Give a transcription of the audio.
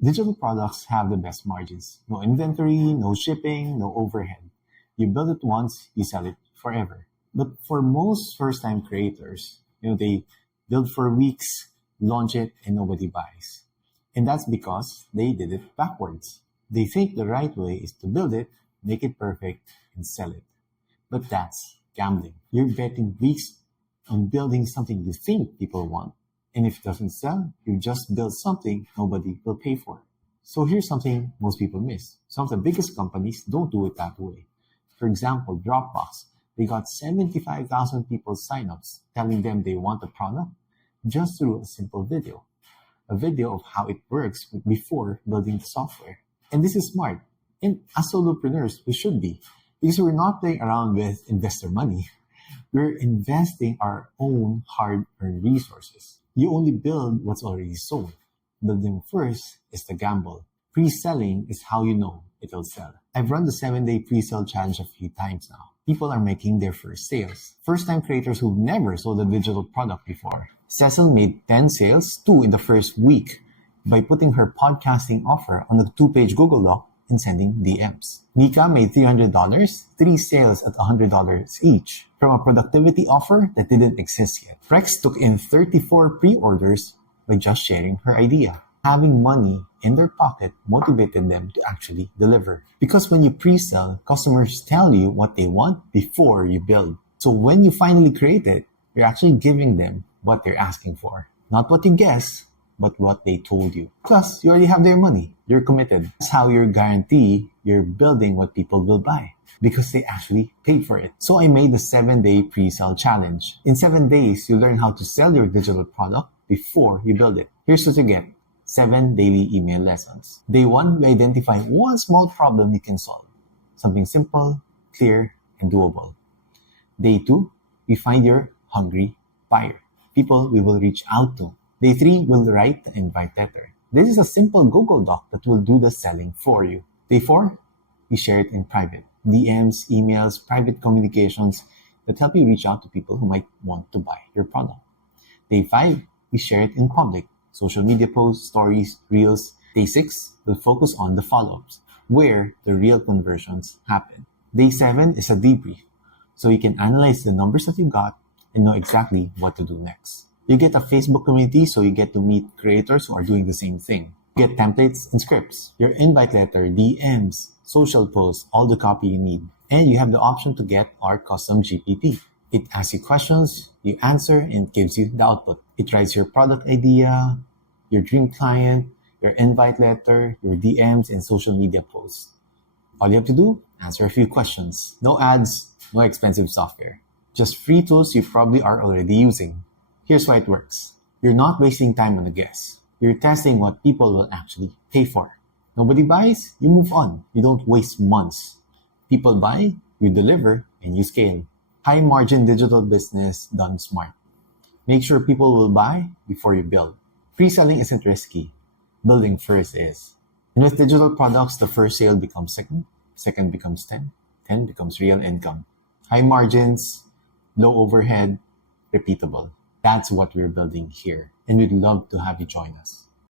Digital products have the best margins. No inventory, no shipping, no overhead. You build it once, you sell it forever. But for most first-time creators, they build for weeks, launch it, and nobody buys. And that's because they did it backwards. They think the right way is to build it, make it perfect, and sell it. But that's gambling. You're betting weeks on building something you think people want. And if it doesn't sell, you just build something nobody will pay for. So here's something most people miss. Some of the biggest companies don't do it that way. For example, Dropbox. They got 75,000 people signups telling them they want the product just through a simple video. A video of how it works before building the software. And this is smart. And as solopreneurs, we should be. Because we're not playing around with investor money. We're investing our own hard-earned resources. You only build what's already sold. Building first is the gamble. Pre-selling is how you know it'll sell. I've run the 7-day pre-sale challenge a few times now. People are making their first sales. First-time creators who've never sold a digital product before. Cecil made 10 sales, 2 in the first week, by putting her podcasting offer on a 2-page Google Doc and sending DMs. Nika made $300, 3 sales at $100 each, from a productivity offer that didn't exist yet. Rex took in 34 pre-orders by just sharing her idea. Having money in their pocket motivated them to actually deliver. Because when you pre-sell, customers tell you what they want before you build. So when you finally create it, you're actually giving them what they're asking for. Not what you guess, but what they told you. Plus, you already have their money. You're committed. That's how you guarantee you're building what people will buy. Because they actually paid for it. So I made the 7-day pre-sale challenge. In 7 days, you learn how to sell your digital product before you build it. Here's what you get. 7 daily email lessons. Day 1, we identify one small problem you can solve. Something simple, clear, and doable. Day 2, we find your hungry buyer. People we will reach out to. Day 3, we'll write the invite letter. This is a simple Google Doc that will do the selling for you. Day 4, we share it in private. DMs, emails, private communications that help you reach out to people who might want to buy your product. Day 5, we share it in public. Social media posts, stories, reels. Day 6, we'll focus on the follow-ups, where the real conversions happen. Day 7 is a debrief, so you can analyze the numbers that you got and know exactly what to do next. You get a Facebook community, so you get to meet creators who are doing the same thing. You get templates and scripts, your invite letter, DMs, social posts, all the copy you need. And you have the option to get our custom GPT. It asks you questions, you answer, and it gives you the output. It writes your product idea, your dream client, your invite letter, your DMs, and social media posts. All you have to do, answer a few questions. No ads, no expensive software. Just free tools you probably are already using. Here's why it works. You're not wasting time on a guess. You're testing what people will actually pay for. Nobody buys, you move on. You don't waste months. People buy, you deliver, and you scale. High margin digital business done smart. Make sure people will buy before you build. Pre-selling isn't risky. Building first is. And with digital products, the first sale becomes second, second becomes 10, 10 becomes real income. High margins, low overhead, repeatable. That's what we're building here. And we'd love to have you join us.